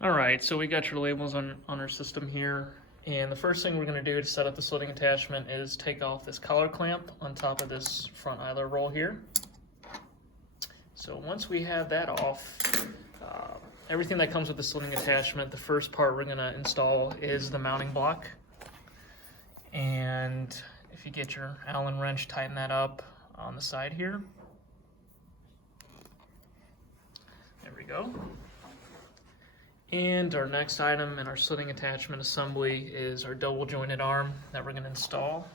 All right, so we got your labels on our system here. And the first thing we're going to do to set up the slitting attachment is take off this collar clamp on top of this front eyeler roll here. So once we have that off, everything that comes with the slitting attachment, the first part we're going to install is the mounting block. And if you get your Allen wrench, tighten that up on the side here. There we go. And our next item in our slitting attachment assembly is our double jointed arm that we're going to install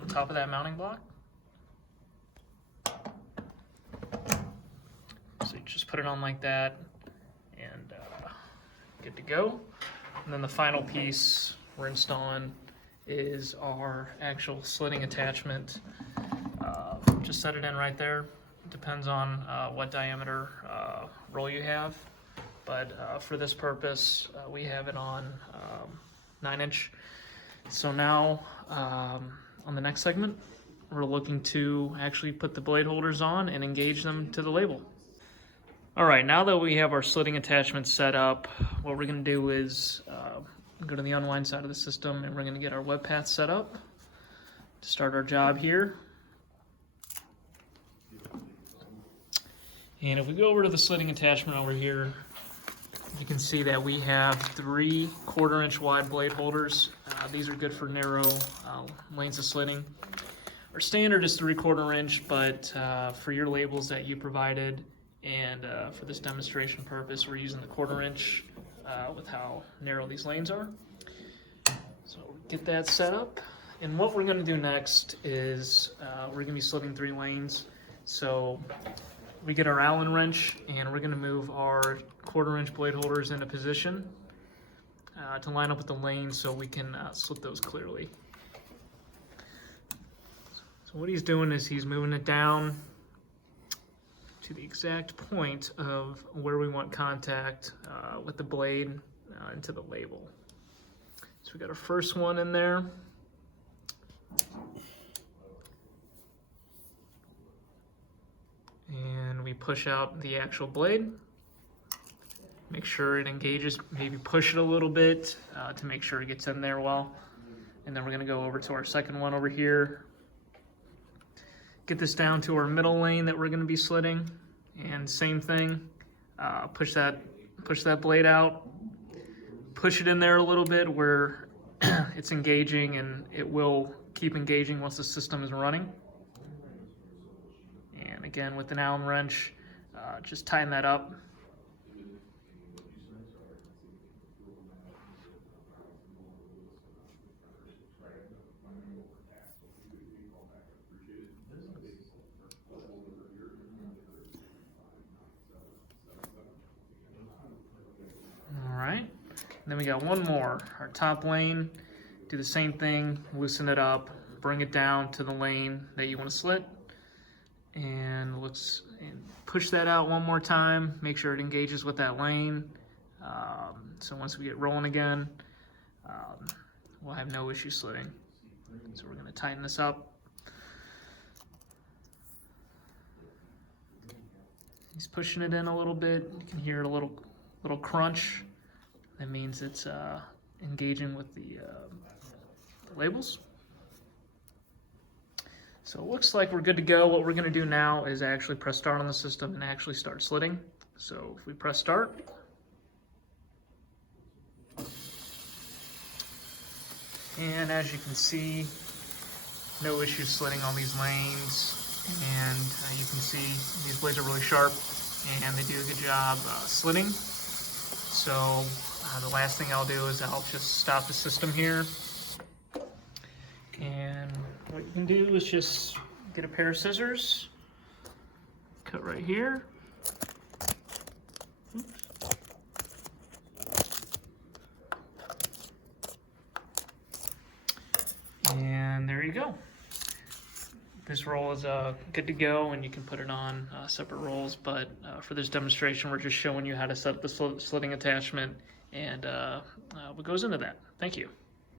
on top of that mounting block. So you just put it on like that and good to go. And then the final piece we're installing is our actual slitting attachment. Just set it in right there. Depends on what diameter roll you have. But for this purpose, we have it on 9-inch. So now on the next segment, we're looking to actually put the blade holders on and engage them to the label. All right, now that we have our slitting attachment set up, what we're going to do is go to the unwind side of the system and we're going to get our web path set up to start our job here. And if we go over to the slitting attachment over here, you can see that we have 3 1/4-inch wide blade holders. These are good for narrow lanes of slitting. Our standard is 3/4 inch, but for your labels that you provided and for this demonstration purpose, we're using the 1/4 inch with how narrow these lanes are. So get that set up. And what we're going to do next is we're going to be slitting 3 lanes. So we get our Allen wrench and we're going to move our 1/4-inch blade holders into position to line up with the lane so we can slit those clearly. So what he's doing is he's moving it down to the exact point of where we want contact with the blade into the label. So we got our first one in there. And we push out the actual blade. Make sure it engages, maybe push it a little bit to make sure it gets in there well. And then we're gonna go over to our second one over here. Get this down to our middle lane that we're gonna be slitting. And same thing, push that blade out. Push it in there a little bit where it's engaging, and it will keep engaging once the system is running. And again, with an Allen wrench, just tighten that up. All right, and then we got one more. Our top lane, do the same thing, loosen it up, bring it down to the lane that you want to slit. And push that out one more time, make sure it engages with that lane. So once we get rolling again, we'll have no issue slitting. So we're going to tighten this up. He's pushing it in a little bit. You can hear a little crunch. That means it's engaging with the labels. So it looks like we're good to go. What we're going to do now is actually press start on the system and actually start slitting. So if we press start, and as you can see, no issue slitting on these lanes. And you can see these blades are really sharp and they do a good job slitting. So the last thing I'll do is I'll just stop the system here. And what you can do is just get a pair of scissors, cut right here. Oops. And there you go. This roll is good to go, and you can put it on separate rolls, but for this demonstration, we're just showing you how to set up the slitting attachment and what goes into that. Thank you.